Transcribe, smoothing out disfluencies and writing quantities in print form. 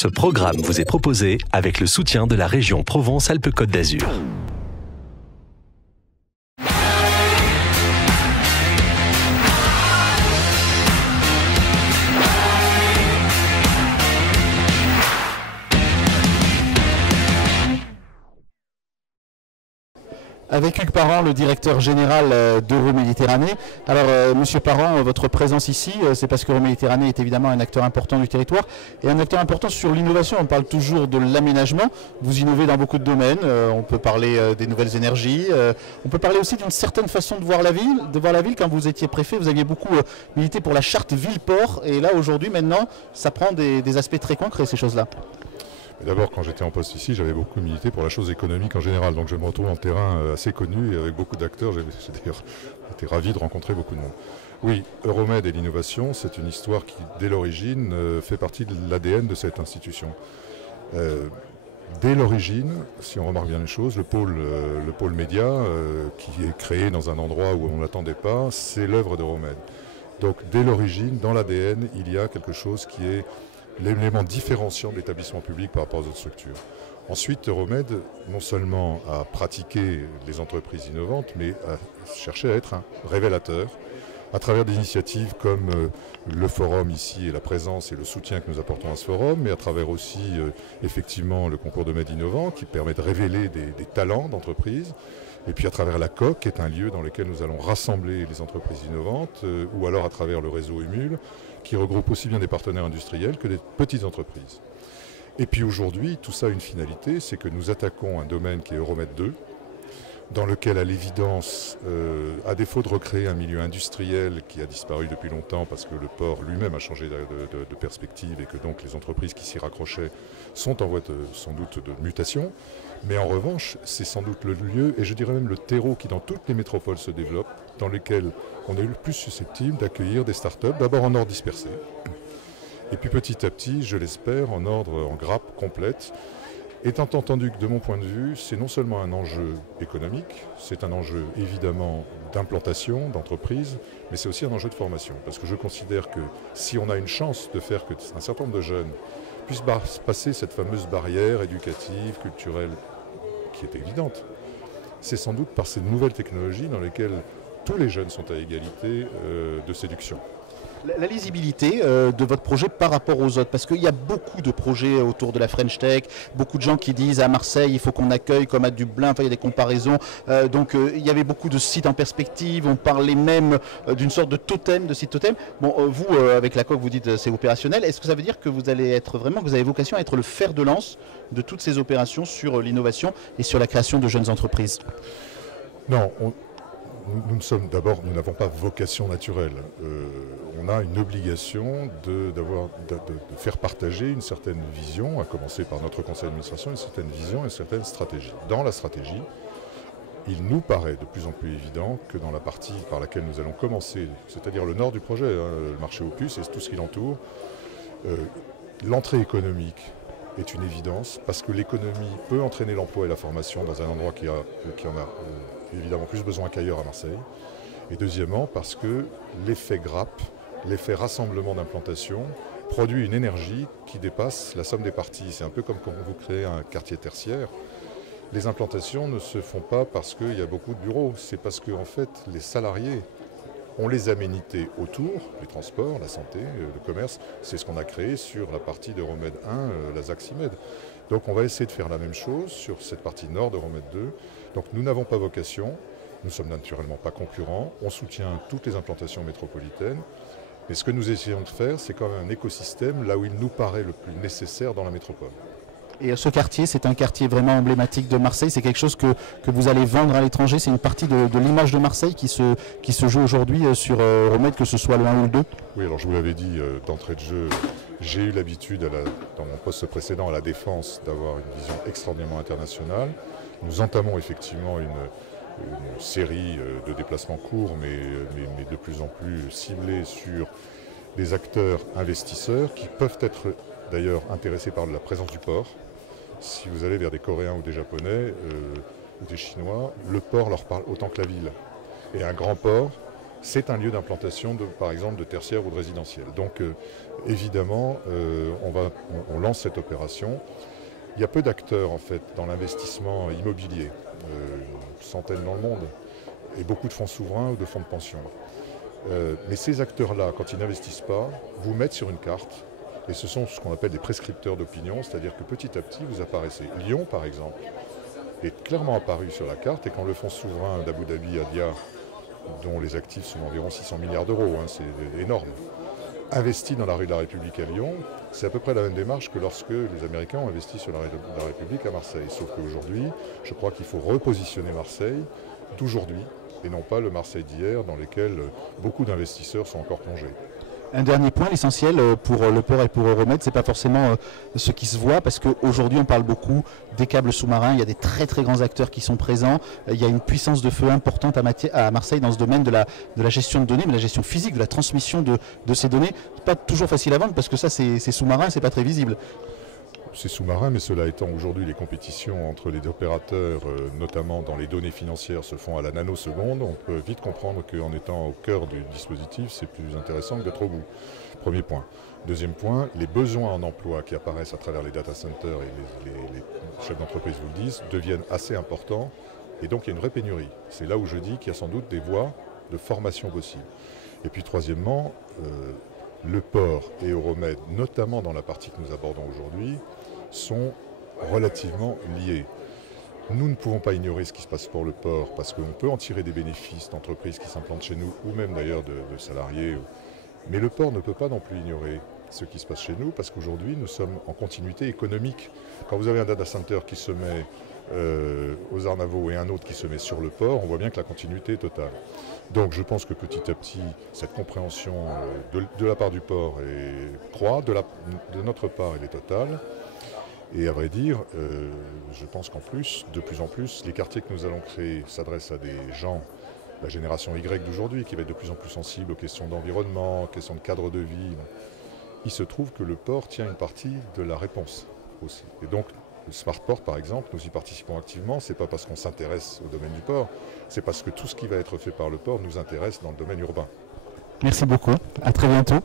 Ce programme vous est proposé avec le soutien de la région Provence-Alpes-Côte d'Azur. Avec Hugues Parent, le directeur général d'Euroméditerranée. Alors, Monsieur Parent, votre présence ici, c'est parce qu'Euroméditerranée est évidemment un acteur important du territoire et un acteur important sur l'innovation. On parle toujours de l'aménagement. Vous innovez dans beaucoup de domaines. On peut parler des nouvelles énergies. On peut parler aussi d'une certaine façon de voir la ville. Quand vous étiez préfet, vous aviez beaucoup milité pour la charte ville-port. Et là, aujourd'hui, maintenant, ça prend des aspects très concrets, ces choses-là. D'abord, quand j'étais en poste ici, j'avais beaucoup milité pour la chose économique en général. Donc je me retrouve en terrain assez connu et avec beaucoup d'acteurs. J'ai d'ailleurs été ravi de rencontrer beaucoup de monde. Oui, Euromed et l'innovation, c'est une histoire qui, dès l'origine, fait partie de l'ADN de cette institution. Dès l'origine, si on remarque bien les choses, le pôle média, qui est créé dans un endroit où on ne l'attendait pas, c'est l'œuvre d'Euromed. Donc dès l'origine, dans l'ADN, il y a quelque chose qui est l'élément différenciant de l'établissement public par rapport aux autres structures. Ensuite, Euromed, non seulement a pratiqué les entreprises innovantes, mais a cherché à être un révélateur à travers des initiatives comme le forum ici et la présence et le soutien que nous apportons à ce forum, mais à travers aussi effectivement le concours de Med Innovant qui permet de révéler des talents d'entreprise. Et puis à travers la COQ, qui est un lieu dans lequel nous allons rassembler les entreprises innovantes, ou alors à travers le réseau EMUL, qui regroupe aussi bien des partenaires industriels que des petites entreprises. Et puis aujourd'hui, tout ça a une finalité, c'est que nous attaquons un domaine qui est Euromed 2, dans lequel, à l'évidence, à défaut de recréer un milieu industriel qui a disparu depuis longtemps parce que le port lui-même a changé de perspective et que donc les entreprises qui s'y raccrochaient sont en voie sans doute de mutation, mais en revanche, c'est sans doute le lieu, et je dirais même le terreau qui dans toutes les métropoles se développe, dans lesquelles on est le plus susceptible d'accueillir des startups, d'abord en ordre dispersé, et puis petit à petit, je l'espère, en grappe complète, étant entendu que de mon point de vue, c'est non seulement un enjeu économique, c'est un enjeu évidemment d'implantation, d'entreprise, mais c'est aussi un enjeu de formation. Parce que je considère que si on a une chance de faire qu'un certain nombre de jeunes puissent passer cette fameuse barrière éducative, culturelle, qui est évidente, c'est sans doute par ces nouvelles technologies dans lesquelles tous les jeunes sont à égalité de séduction. La lisibilité de votre projet par rapport aux autres, parce qu'il y a beaucoup de projets autour de la French Tech, beaucoup de gens qui disent à Marseille il faut qu'on accueille comme à Dublin, enfin il y a des comparaisons, donc il y avait beaucoup de sites en perspective, on parlait même d'une sorte de totem, de site totem. Bon, vous avec la COQ vous dites c'est opérationnel, est-ce que ça veut dire que vous allez être vraiment, que vous avez vocation à être le fer de lance de toutes ces opérations sur l'innovation et sur la création de jeunes entreprises? Non, nous n'avons pas vocation naturelle. On a une obligation de faire partager une certaine vision, à commencer par notre conseil d'administration, une certaine vision et une certaine stratégie. Dans la stratégie, il nous paraît de plus en plus évident que dans la partie par laquelle nous allons commencer, c'est-à-dire le nord du projet, le marché aux puces et tout ce qui l'entoure, l'entrée économique est une évidence parce que l'économie peut entraîner l'emploi et la formation dans un endroit qui en a évidemment plus besoin qu'ailleurs à Marseille. Et deuxièmement, parce que l'effet grappe, l'effet rassemblement d'implantation, produit une énergie qui dépasse la somme des parties. C'est un peu comme quand vous créez un quartier tertiaire. Les implantations ne se font pas parce qu'il y a beaucoup de bureaux, c'est parce que en fait, les salariés ont les aménités autour, les transports, la santé, le commerce. C'est ce qu'on a créé sur la partie d'Euromed 1, la ZAC-CIMED. Donc on va essayer de faire la même chose sur cette partie nord d'Euromed 2. Donc nous n'avons pas vocation, nous ne sommes naturellement pas concurrents, on soutient toutes les implantations métropolitaines, mais ce que nous essayons de faire, c'est quand même un écosystème là où il nous paraît le plus nécessaire dans la métropole. Et ce quartier, c'est un quartier vraiment emblématique de Marseille, c'est quelque chose que vous allez vendre à l'étranger, c'est une partie de l'image de Marseille qui se joue aujourd'hui sur Euromed, que ce soit le 1 ou le 2? Oui, alors je vous l'avais dit d'entrée de jeu, j'ai eu l'habitude dans mon poste précédent à la Défense d'avoir une vision extraordinairement internationale. Nous entamons effectivement une série de déplacements courts, mais de plus en plus ciblés sur des acteurs investisseurs qui peuvent être d'ailleurs intéressés par la présence du port. Si vous allez vers des Coréens ou des Japonais ou des Chinois, le port leur parle autant que la ville. Et un grand port c'est un lieu d'implantation, par exemple, de tertiaire ou de résidentiel. Donc, évidemment, on lance cette opération. Il y a peu d'acteurs, en fait, dans l'investissement immobilier, une centaine dans le monde, et beaucoup de fonds souverains ou de fonds de pension. Mais ces acteurs-là, quand ils n'investissent pas, vous mettent sur une carte, et ce sont ce qu'on appelle des prescripteurs d'opinion, c'est-à-dire que petit à petit, vous apparaissez. Lyon, par exemple, est clairement apparu sur la carte, et quand le fonds souverain d'Abu Dhabi, Adia, dont les actifs sont d'environ 600 milliards d'euros, c'est énorme, investi dans la rue de la République à Lyon, c'est à peu près la même démarche que lorsque les Américains ont investi sur la rue de la République à Marseille. Sauf qu'aujourd'hui, je crois qu'il faut repositionner Marseille d'aujourd'hui, et non pas le Marseille d'hier, dans lequel beaucoup d'investisseurs sont encore plongés. Un dernier point, l'essentiel pour le port et pour Euromed, c'est pas forcément ce qui se voit, parce qu'aujourd'hui on parle beaucoup des câbles sous-marins, il y a des très très grands acteurs qui sont présents, il y a une puissance de feu importante à Marseille dans ce domaine de la gestion de données, mais la gestion physique, de la transmission de ces données. C'est pas toujours facile à vendre parce que ça c'est sous-marin, c'est pas très visible. C'est sous-marin, mais cela étant, aujourd'hui, les compétitions entre les opérateurs, notamment dans les données financières, se font à la nanoseconde. On peut vite comprendre qu'en étant au cœur du dispositif, c'est plus intéressant que d'être au bout. Premier point. Deuxième point, les besoins en emploi qui apparaissent à travers les data centers, et les chefs d'entreprise vous le disent, deviennent assez importants. Et donc, il y a une vraie pénurie. C'est là où je dis qu'il y a sans doute des voies de formation possibles. Et puis, troisièmement, le port et Euromed, notamment dans la partie que nous abordons aujourd'hui, sont relativement liés. Nous ne pouvons pas ignorer ce qui se passe pour le port parce qu'on peut en tirer des bénéfices d'entreprises qui s'implantent chez nous ou même d'ailleurs de salariés. Mais le port ne peut pas non plus ignorer ce qui se passe chez nous parce qu'aujourd'hui nous sommes en continuité économique. Quand vous avez un data center qui se met aux Arnavaux et un autre qui se met sur le port, on voit bien que la continuité est totale. Donc je pense que petit à petit, cette compréhension de la part du port croît, de notre part elle est totale. Et à vrai dire, je pense qu'en plus, de plus en plus, les quartiers que nous allons créer s'adressent à des gens, la génération Y d'aujourd'hui, qui va être de plus en plus sensible aux questions d'environnement, aux questions de cadre de vie. Il se trouve que le port tient une partie de la réponse aussi. Et donc, le Smart Port, par exemple, nous y participons activement. Ce n'est pas parce qu'on s'intéresse au domaine du port, c'est parce que tout ce qui va être fait par le port nous intéresse dans le domaine urbain. Merci beaucoup, à très bientôt.